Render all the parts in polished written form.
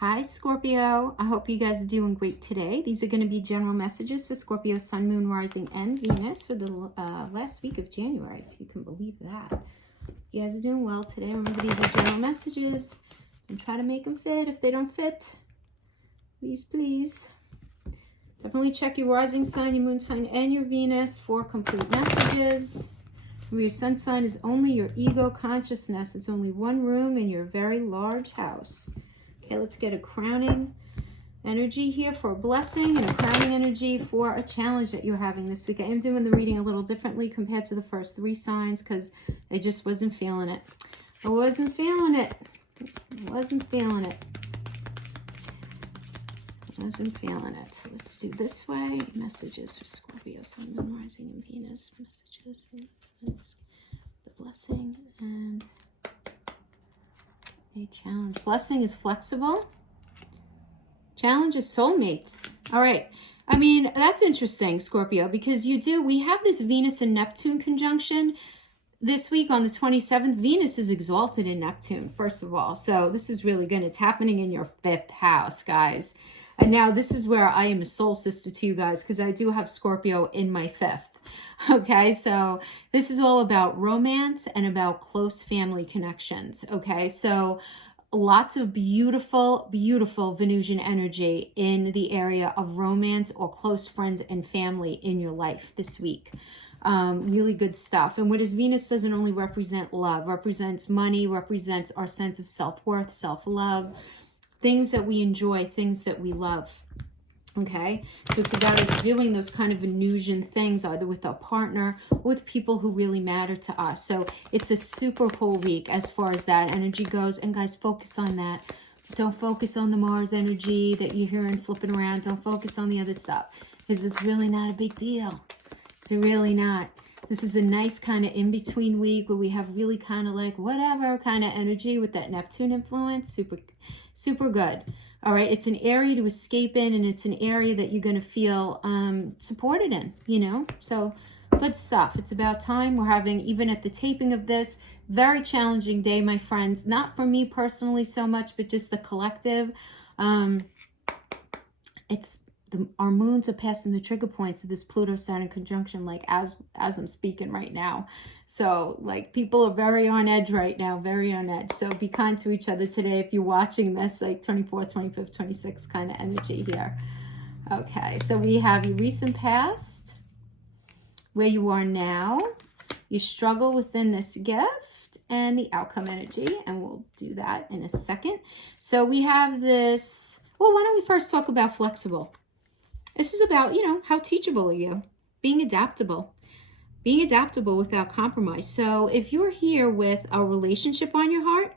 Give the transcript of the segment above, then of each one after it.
Hi, Scorpio. I hope you guys are doing great today. These are going to be general messages for Scorpio, Sun, Moon, Rising, and Venus for the last week of January, if you can believe that. You guys are doing well today. Remember, these are general messages. Don't try to make them fit. If they don't fit, please. Definitely check your rising sign, your moon sign, and your Venus for complete messages. Remember, your sun sign is only your ego consciousness. It's only one room in your very large house. Okay, let's get a crowning energy here for a blessing and a crowning energy for a challenge that you're having this week. I am doing the reading a little differently compared to the first three signs because I just wasn't feeling it. I wasn't feeling it. Wasn't feeling it. Let's do this way. Messages for Scorpio, Sun, Moon, Rising, and Venus. Messages and the blessing and a challenge. Blessing is flexible. Challenge is soulmates. All right. I mean, that's interesting, Scorpio, because we have this Venus and Neptune conjunction this week on the 27th. Venus is exalted in Neptune, first of all. So this is really good. It's happening in your fifth house, guys. And now this is where I am a soul sister to you guys, because I do have Scorpio in my fifth. Okay, so this is all about romance and about close family connections. Okay, so lots of beautiful, beautiful Venusian energy in the area of romance or close friends and family in your life this week. Really good stuff. And what is Venus doesn't only represent love, represents money, represents our sense of self-worth, self-love, things that we enjoy, things that we love. Okay, so it's about us doing those kind of Venusian things either with our partner or with people who really matter to us. So it's a super cool week as far as that energy goes. And guys, focus on that. Don't focus on the Mars energy that you're hearing flipping around. Don't focus on the other stuff because it's really not a big deal. It's really not. This is a nice kind of in-between week where we have really kind of like whatever kind of energy with that Neptune influence. Super, super good. All right, it's an area to escape in, and it's an area that you're going to feel supported in, So good stuff. It's about time. We're having, even at the taping of this, very challenging day, my friends. Not for me personally so much, but just the collective. Our moons are passing the trigger points of this Pluto-Saturn conjunction, like as I'm speaking right now. So like people are very on edge right now, very on edge. So be kind to each other today if you're watching this, like 24th, 25th, 26th kind of energy here. Okay, so we have your recent past, where you are now, you struggle within this gift, and the outcome energy, and we'll do that in a second. So we have this, well, why don't we first talk about flexible? This is about, how teachable are you? Being adaptable without compromise. So if you're here with a relationship on your heart,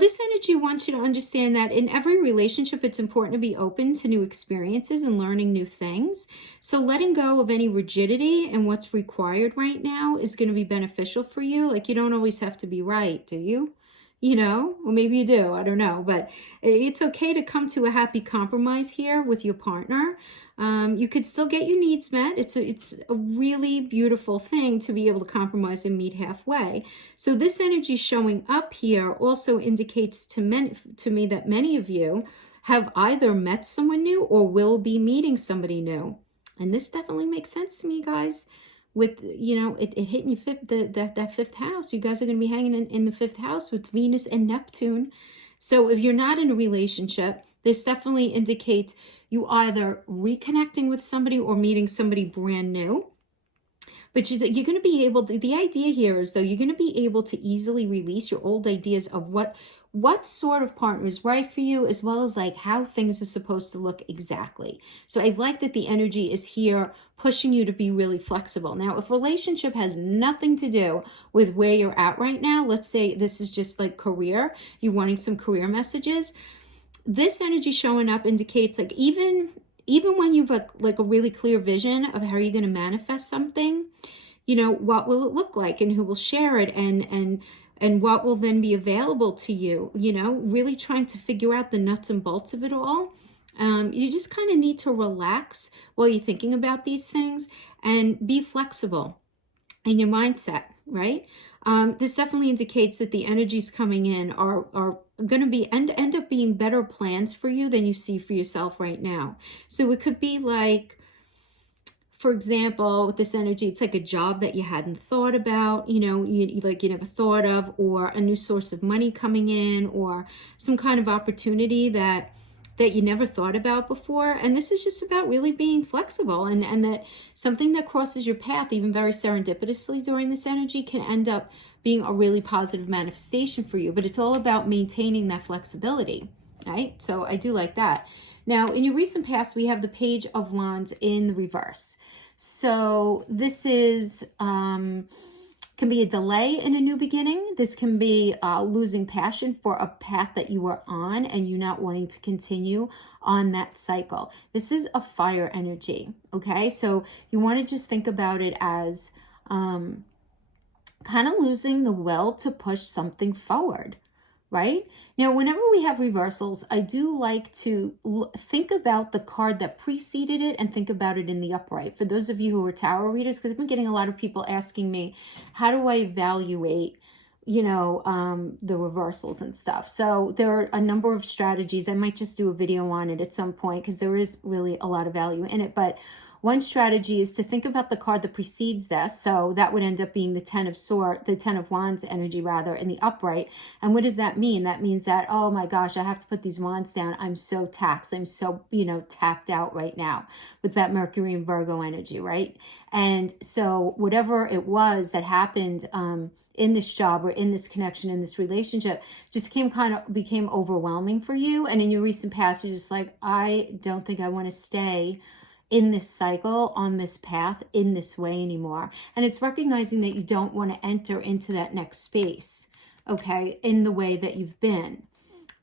this energy wants you to understand that in every relationship, it's important to be open to new experiences and learning new things. So letting go of any rigidity and what's required right now is going to be beneficial for you. Like you don't always have to be right, do you? Or maybe you do, I don't know, but it's okay to come to a happy compromise here with your partner. You could still get your needs met. It's a really beautiful thing to be able to compromise and meet halfway. So this energy showing up here also indicates to me that many of you have either met someone new or will be meeting somebody new. And this definitely makes sense to me, guys. With, it hitting your that fifth house. You guys are going to be hanging in the fifth house with Venus and Neptune. So if you're not in a relationship, this definitely indicates you either reconnecting with somebody or meeting somebody brand new. But you're going to be able to, the idea here is though, you're going to be able to easily release your old ideas of what sort of partner is right for you, as well as like how things are supposed to look exactly. So I like that the energy is here pushing you to be really flexible. Now, if relationship has nothing to do with where you're at right now, let's say this is just like career, you're wanting some career messages, this energy showing up indicates like even when you've like a really clear vision of how you're going to manifest something, what will it look like and who will share it and what will then be available to you, really trying to figure out the nuts and bolts of it all. You just kind of need to relax while you're thinking about these things and be flexible in your mindset, right? This definitely indicates that the energies coming in are going to be end up being better plans for you than you see for yourself right now. So it could be like, for example, with this energy, it's like a job that you hadn't thought about, you never thought of, or a new source of money coming in, or some kind of opportunity that you never thought about before. And this is just about really being flexible, and that something that crosses your path, even very serendipitously during this energy, can end up being a really positive manifestation for you. But it's all about maintaining that flexibility, right? So I do like that. Now, in your recent past, we have the Page of Wands in the reverse. So this is can be a delay in a new beginning. This can be losing passion for a path that you were on and you not wanting to continue on that cycle. This is a fire energy, okay? So you want to just think about it as kind of losing the will to push something forward. Right? Now, whenever we have reversals, I do like to think about the card that preceded it and think about it in the upright. For those of you who are tarot readers, because I've been getting a lot of people asking me, how do I evaluate, the reversals and stuff? So there are a number of strategies. I might just do a video on it at some point because there is really a lot of value in it. But one strategy is to think about the card that precedes this. So that would end up being the Ten of Wands energy rather, in the upright. And what does that mean? That means that, oh my gosh, I have to put these wands down. I'm so taxed. I'm so, tapped out right now with that Mercury and Virgo energy, right? And so whatever it was that happened in this job or in this connection, in this relationship, just became overwhelming for you. And in your recent past, you're just like, I don't think I want to stay in this cycle, on this path, in this way anymore. And it's recognizing that you don't want to enter into that next space, okay, in the way that you've been.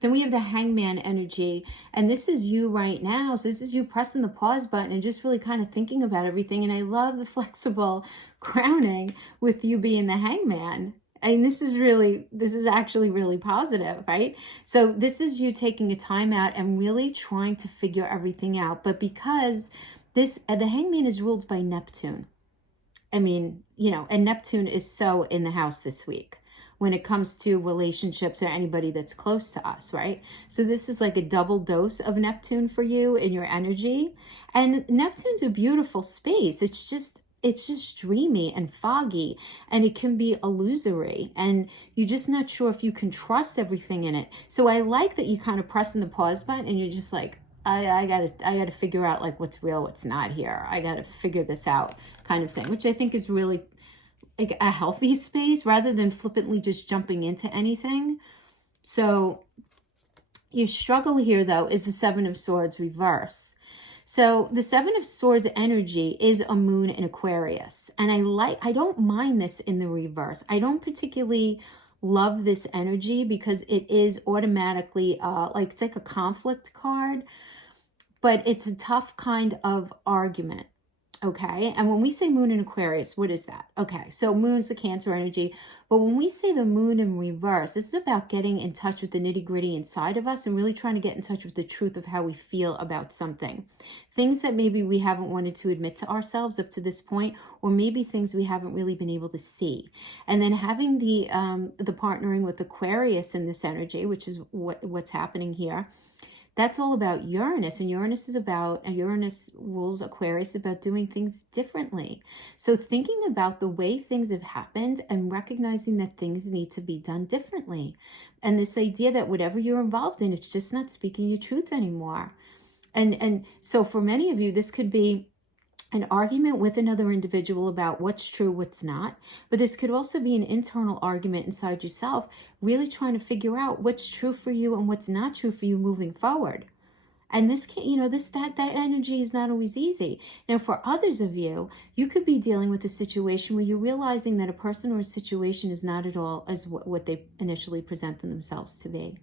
Then we have the Hangman energy, and this is you right now. So this is you pressing the pause button and just really kind of thinking about everything. And I love the flexible crowning with you being the Hangman. I mean, this is actually really positive, right? So this is you taking a time out and really trying to figure everything out. But because the Hangman is ruled by Neptune. I mean, and Neptune is so in the house this week when it comes to relationships or anybody that's close to us, right? So this is like a double dose of Neptune for you in your energy. And Neptune's a beautiful space. It's just dreamy and foggy, and it can be illusory, and you're just not sure if you can trust everything in it. So I like that you kind of pressing the pause button and you're just like, I gotta figure out like what's real, what's not here. I gotta figure this out, kind of thing, which I think is really like a healthy space rather than flippantly just jumping into anything. So your struggle here though is the Seven of Swords reverse. So the Seven of Swords energy is a moon in Aquarius. And I don't mind this in the reverse. I don't particularly love this energy because it is automatically it's like a conflict card, but it's a tough kind of argument. Okay, and when we say moon in Aquarius, what is that? Okay, so moon's the Cancer energy, but when we say the moon in reverse, this is about getting in touch with the nitty-gritty inside of us and really trying to get in touch with the truth of how we feel about something. Things that maybe we haven't wanted to admit to ourselves up to this point, or maybe things we haven't really been able to see. And then having the partnering with Aquarius in this energy, which is what's happening here. That's all about Uranus, and Uranus rules Aquarius about doing things differently. So thinking about the way things have happened and recognizing that things need to be done differently. And this idea that whatever you're involved in, it's just not speaking your truth anymore. And so for many of you, this could be an argument with another individual about what's true, what's not. But this could also be an internal argument inside yourself, really trying to figure out what's true for you and what's not true for you moving forward. And this can, that energy is not always easy. Now, for others of you, you could be dealing with a situation where you're realizing that a person or a situation is not at all as what they initially present themselves to be.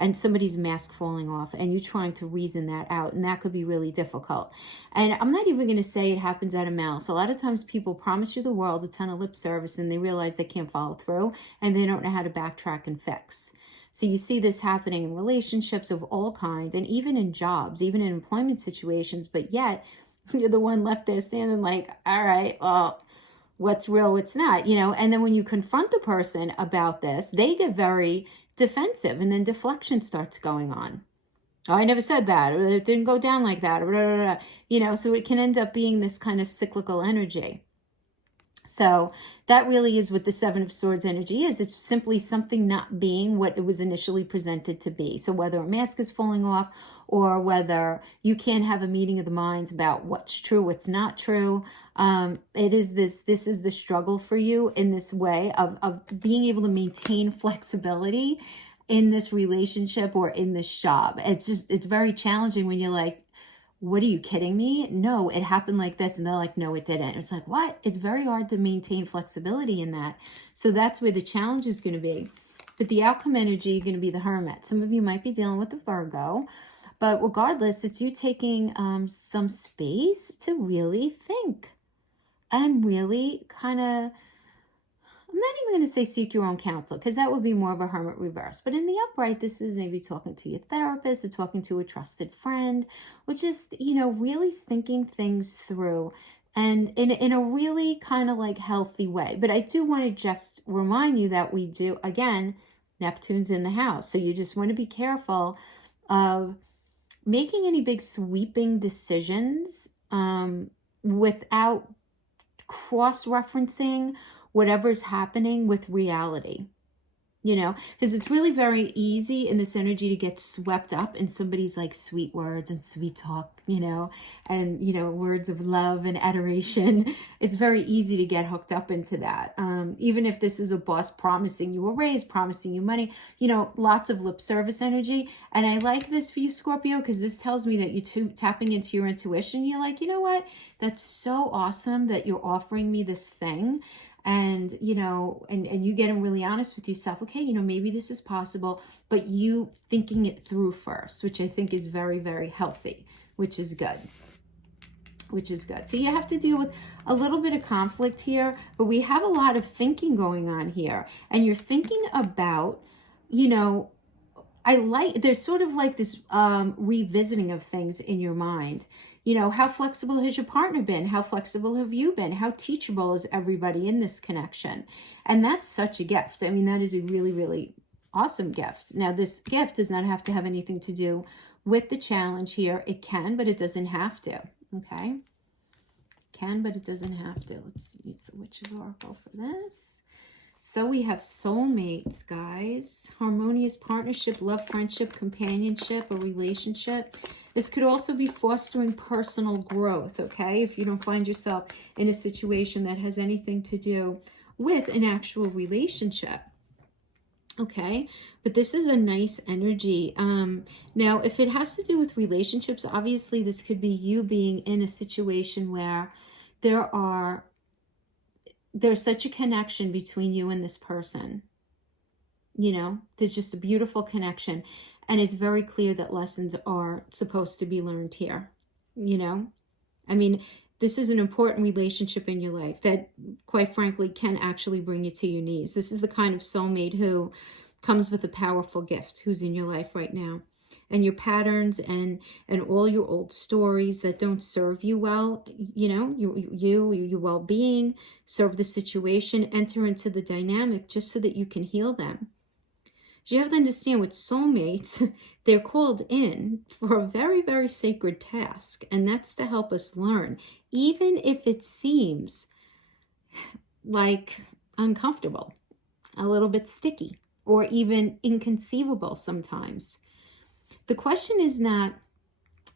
And somebody's mask falling off and you trying to reason that out. And that could be really difficult. And I'm not even going to say it happens out of malice. A lot of times people promise you the world, a ton of lip service, and they realize they can't follow through and they don't know how to backtrack and fix. So you see this happening in relationships of all kinds and even in jobs, even in employment situations. But yet you're the one left there standing like, all right, well, what's real, what's not, you know. And then when you confront the person about this, they get very defensive, and then deflection starts going on. Oh, I never said that, or it didn't go down like that, or blah, blah, blah. You know, so it can end up being this kind of cyclical energy. So that really is what the Seven of Swords energy is. It's simply something not being what it was initially presented to be. So whether a mask is falling off, or whether you can't have a meeting of the minds about what's true, what's not true, this is the struggle for you in this way of being able to maintain flexibility in this relationship or in this job. It's very challenging when you're like, what are you kidding me? No, it happened like this. And they're like, no, it didn't. It's like, what? It's very hard to maintain flexibility in that. So that's where the challenge is going to be. But the outcome energy is going to be the Hermit. Some of you might be dealing with the Virgo. But regardless, it's you taking some space to really think. And really kind of, I'm not even going to say seek your own counsel, because that would be more of a Hermit reverse. But in the upright, this is maybe talking to your therapist, or talking to a trusted friend, or just, you know, really thinking things through, and in a really kind of like healthy way. But I do want to just remind you that we do, again, Neptune's in the house. So you just want to be careful of making any big sweeping decisions without cross-referencing whatever's happening with reality, you know, because it's really very easy in this energy to get swept up in somebody's like sweet words and sweet talk, you know, and, you know, words of love and adoration. It's very easy to get hooked up into that. Even if this is a boss promising you a raise, promising you money, you know, lots of lip service energy. And I like this for you, Scorpio, because this tells me that you're tapping into your intuition. You're like, you know what? That's so awesome that you're offering me this thing. And, you know, and you getting really honest with yourself. Okay, you know, maybe this is possible, but you thinking it through first, which I think is very, very healthy, which is good. So you have to deal with a little bit of conflict here, but we have a lot of thinking going on here. And you're thinking about, you know, there's sort of like this revisiting of things in your mind. You know, how flexible has your partner been? How flexible have you been? How teachable is everybody in this connection? And that's such a gift. I mean, that is a really, really awesome gift. Now, this gift does not have to have anything to do with the challenge here. It can, but it doesn't have to. Okay? Can, but it doesn't have to. Let's use the Witch's Oracle for this. So we have soulmates, guys. Harmonious partnership, love, friendship, companionship, a relationship. This could also be fostering personal growth, okay? If you don't find yourself in a situation that has anything to do with an actual relationship, okay? But this is a nice energy. Now, if it has to do with relationships, obviously this could be you being in a situation where there's such a connection between you and this person. You know, there's just a beautiful connection. And it's very clear that lessons are supposed to be learned here. You know, I mean, this is an important relationship in your life that, quite frankly, can actually bring you to your knees. This is the kind of soulmate who comes with a powerful gift, who's in your life right now. And your patterns and all your old stories that don't serve you well, you know, your well-being, serve the situation, enter into the dynamic just so that you can heal them. You have to understand, with soulmates, they're called in for a very, very sacred task, and that's to help us learn, even if it seems like uncomfortable, a little bit sticky, or even inconceivable sometimes. The question is not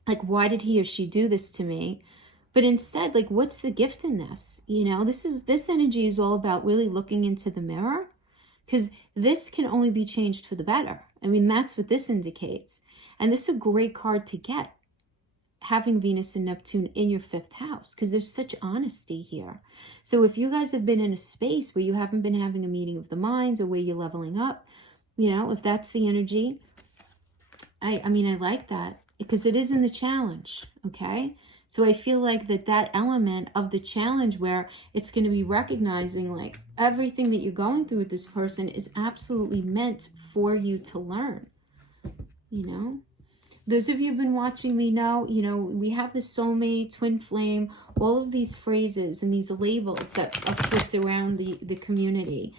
like, why did he or she do this to me? But instead, like, what's the gift in this? You know, this energy is all about really looking into the mirror, because this can only be changed for the better. I mean, that's what this indicates. And this is a great card to get, having Venus and Neptune in your 5th house, because there's such honesty here. So if you guys have been in a space where you haven't been having a meeting of the minds, or where you're leveling up, you know, if that's the energy, I mean, I like that, because it is in the challenge, okay? So I feel like that element of the challenge, where it's going to be recognizing like everything that you're going through with this person is absolutely meant for you to learn, you know? Those of you who've been watching me know, we have the soulmate, twin flame, all of these phrases and these labels that are flipped around the community.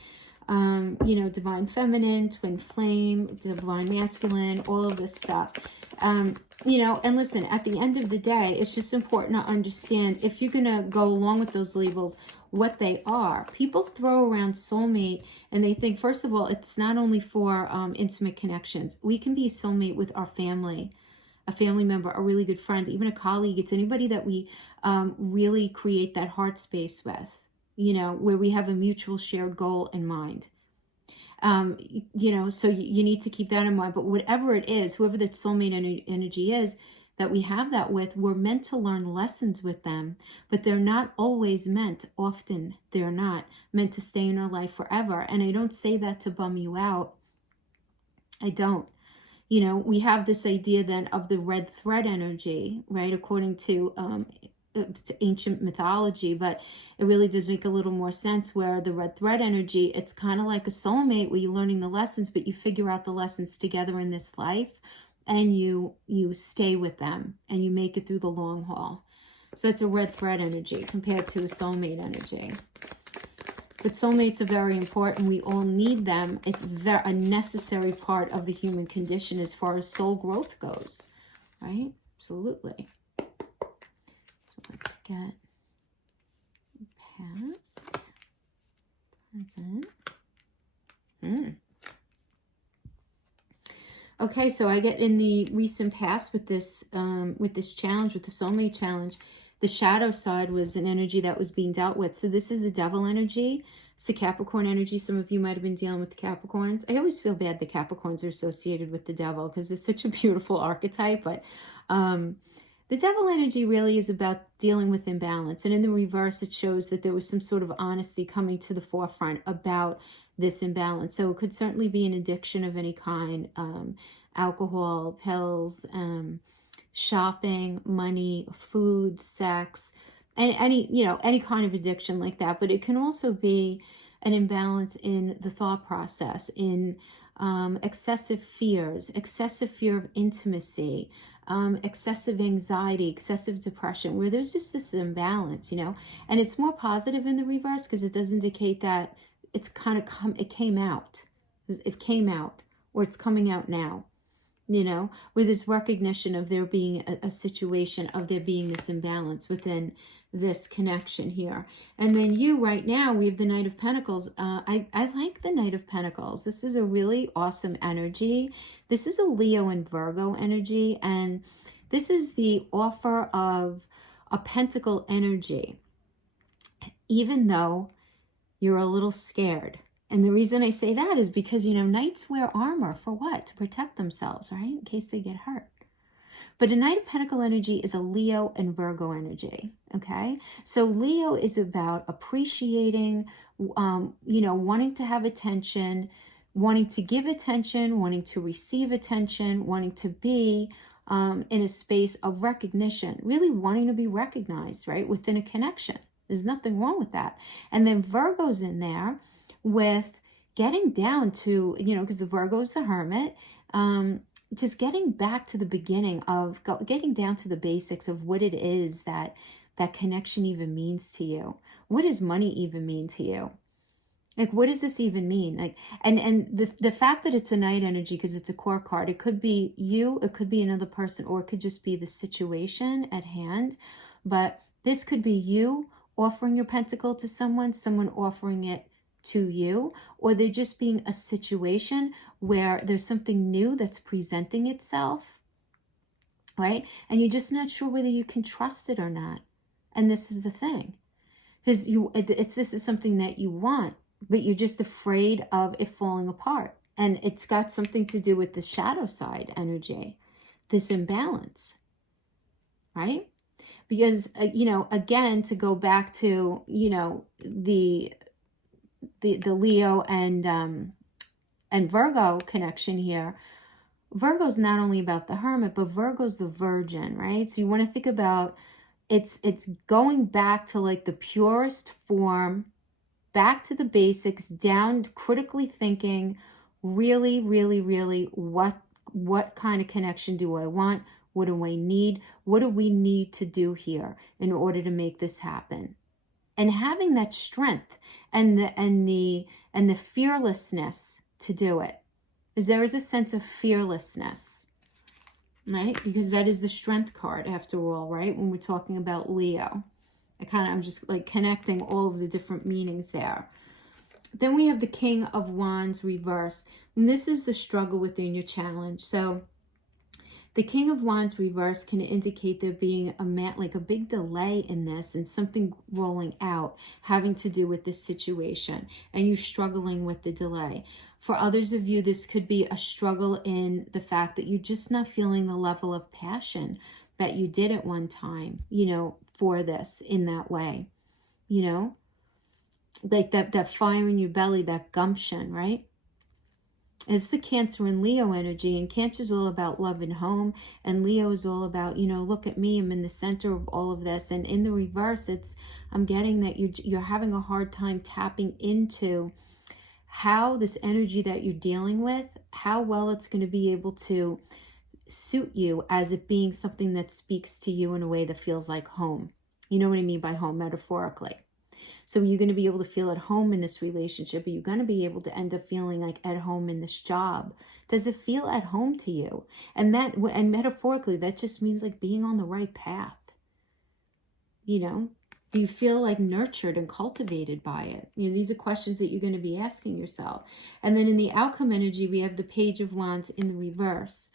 Divine feminine, twin flame, divine masculine, all of this stuff. And listen, at the end of the day, it's just important to understand, if you're going to go along with those labels, what they are. People throw around soulmate and they think, first of all, it's not only for intimate connections. We can be soulmate with our family, a family member, a really good friend, even a colleague. It's anybody that we really create that heart space with, where we have a mutual shared goal in mind. So you need to keep that in mind. But whatever it is, whoever that soulmate energy is that we have that with, we're meant to learn lessons with them, but they're not always meant, often they're not meant to stay in our life forever. And I don't say that to bum you out. I don't. We have this idea then of the red thread energy, right? According to ancient mythology, but it really does make a little more sense, where the red thread energy, it's kind of like a soulmate where you're learning the lessons, but you figure out the lessons together in this life, and you stay with them and you make it through the long haul. So that's a red thread energy compared to a soulmate energy. But soulmates are very important. We all need them. It's a necessary part of the human condition as far as soul growth goes, right? Absolutely. Let's get past, present. Okay, so I get in the recent past with this challenge, with the soulmate challenge, the shadow side was an energy that was being dealt with. So this is the devil energy. It's the Capricorn energy. Some of you might have been dealing with the Capricorns. I always feel bad the Capricorns are associated with the devil because it's such a beautiful archetype, but the devil energy really is about dealing with imbalance. And in the reverse, it shows that there was some sort of honesty coming to the forefront about this imbalance. So it could certainly be an addiction of any kind, alcohol, pills, shopping, money, food, sex, and any kind of addiction like that. But it can also be an imbalance in the thought process, in excessive fears, excessive fear of intimacy, excessive anxiety, excessive depression, where there's just this imbalance, and it's more positive in the reverse because it does indicate that it's kind of it came out, or it's coming out now, where there's recognition of there being a situation of there being this imbalance within this connection here. And then right now, we have the Knight of Pentacles. I like the Knight of Pentacles. This is a really awesome energy. This is a Leo and Virgo energy, and this is the offer of a pentacle energy, even though you're a little scared. And the reason I say that is because, knights wear armor for what? To protect themselves, right? In case they get hurt. But a Knight of Pentacle energy is a Leo and Virgo energy, okay? So Leo is about appreciating, wanting to have attention, wanting to give attention, wanting to receive attention, wanting to be in a space of recognition, really wanting to be recognized, right, within a connection. There's nothing wrong with that. And then Virgo's in there with getting down to, because the Virgo is the hermit, just getting back to the beginning of getting down to the basics of what it is that connection even means to you. What does money even mean to you? Like, what does this even mean? Like, and the fact that it's a Knight energy, because it's a core card, it could be you, it could be another person, or it could just be the situation at hand. But this could be you offering your pentacle to someone offering it to you, or there just being a situation where there's something new that's presenting itself, right? And you're just not sure whether you can trust it or not. And this is the thing, because this is something that you want, but you're just afraid of it falling apart. And it's got something to do with the shadow side energy, this imbalance, right? Because, again, to go back to, the Leo and Virgo connection here, Virgo's not only about the hermit, but Virgo's the virgin, right? So you want to think about it's going back to like the purest form, back to the basics, down critically thinking, really, really, really what What kind of connection do I want? What do I need? What do we need to do here in order to make this happen? And having that strength and the fearlessness to do it. Because there is a sense of fearlessness, right? Because that is the strength card after all, right? When we're talking about Leo. I'm just like connecting all of the different meanings there. Then we have the King of Wands reverse. And this is the struggle within your challenge. So the King of Wands reverse can indicate there being like a big delay in this and something rolling out having to do with this situation and you struggling with the delay. For others of you, this could be a struggle in the fact that you're just not feeling the level of passion that you did at one time, for this in that way, like that fire in your belly, that gumption, right? It's the Cancer and Leo energy, and Cancer is all about love and home, and Leo is all about, look at me, I'm in the center of all of this. And in the reverse, I'm getting that you're having a hard time tapping into how this energy that you're dealing with, how well it's going to be able to suit you as it being something that speaks to you in a way that feels like home. You know what I mean by home, metaphorically. So you're going to be able to feel at home in this relationship. Are you going to be able to end up feeling like at home in this job? Does it feel at home to you? And metaphorically, that just means like being on the right path. Do you feel like nurtured and cultivated by it? These are questions that you're going to be asking yourself. And then in the outcome energy, we have the Page of Wands in the reverse.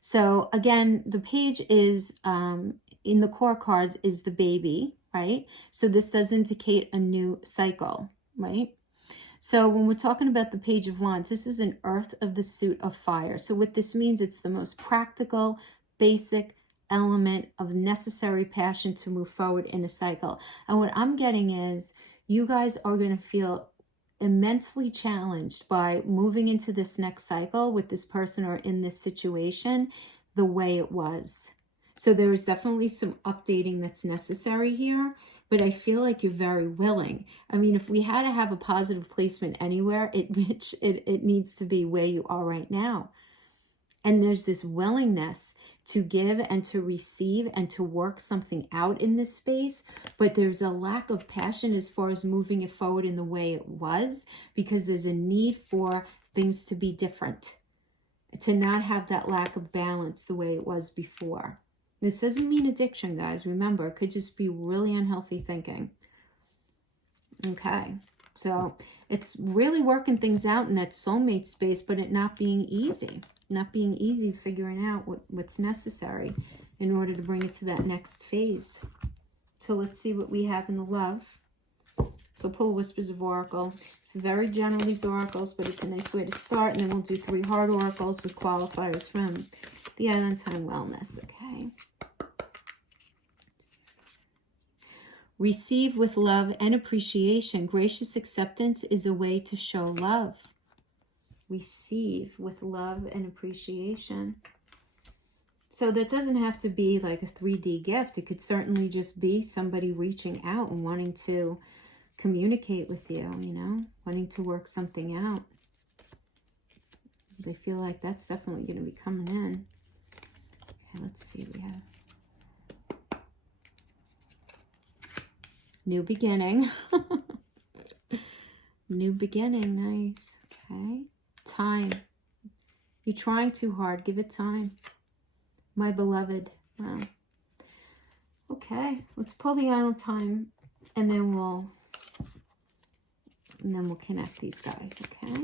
So again, the page is, in the core cards, is the baby, right? So this does indicate a new cycle, right? So when we're talking about the Page of Wands, this is an earth of the suit of fire. So what this means, it's the most practical, basic element of necessary passion to move forward in a cycle. And what I'm getting is you guys are going to feel immensely challenged by moving into this next cycle with this person or in this situation the way it was. So there's definitely some updating that's necessary here, but I feel like you're very willing. I mean, if we had to have a positive placement anywhere, it needs to be where you are right now. And there's this willingness to give and to receive and to work something out in this space. But there's a lack of passion as far as moving it forward in the way it was, because there's a need for things to be different, to not have that lack of balance the way it was before. This doesn't mean addiction, guys. Remember, it could just be really unhealthy thinking. Okay. So it's really working things out in that soulmate space, but it not being easy. Not being easy figuring out what's necessary in order to bring it to that next phase. So let's see what we have in the love. So pull Whispers of Oracle. It's very general, these oracles, but it's a nice way to start. And then we'll do 3 hard oracles with qualifiers from the Island Time Wellness. Okay. Receive with love and appreciation. Gracious acceptance is a way to show love. Receive with love and appreciation. So that doesn't have to be like a 3D gift. It could certainly just be somebody reaching out and wanting to communicate with you, wanting to work something out. I feel like that's definitely going to be coming in. Okay, let's see. We have new beginning. New beginning. Nice. Okay. Time. You're trying too hard. Give it time. My beloved. Wow. Okay. Let's pull the Island Time and then we'll connect these guys. Okay.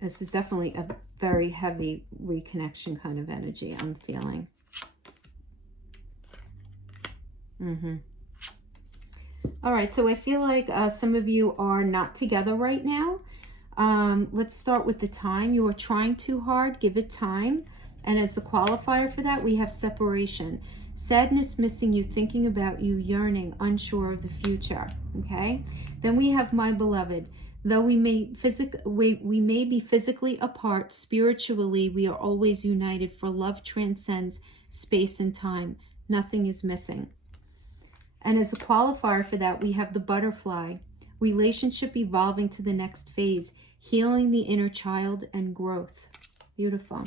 This is definitely a very heavy reconnection kind of energy I'm feeling. All right, so I feel like some of you are not together right now. Let's start with the time. You are trying too hard. Give it time. And as the qualifier for that, we have separation. Sadness, missing you, thinking about you, yearning, unsure of the future. Okay? Then we have my beloved. Though we may be physically apart, spiritually we are always united, for love transcends space and time. Nothing is missing. And as a qualifier for that, we have the butterfly. Relationship evolving to the next phase. Healing the inner child and growth. Beautiful.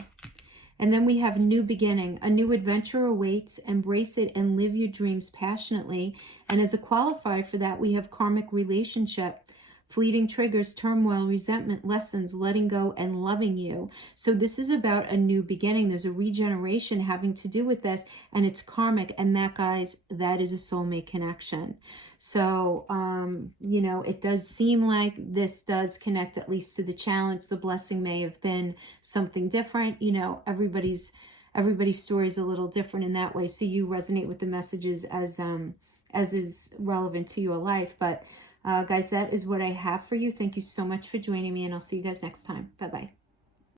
And then we have new beginning. A new adventure awaits. Embrace it and live your dreams passionately. And as a qualifier for that, we have karmic relationship. Fleeting triggers, turmoil, resentment, lessons, letting go, and loving you. So this is about a new beginning. There's a regeneration having to do with this, and it's karmic. And that, guys, that is a soulmate connection. So, you know, it does seem like this does connect at least to the challenge. The blessing may have been something different. You know, everybody's story is a little different in that way. So you resonate with the messages as is relevant to your life. But guys, that is what I have for you. Thank you so much for joining me, and I'll see you guys next time. Bye-bye.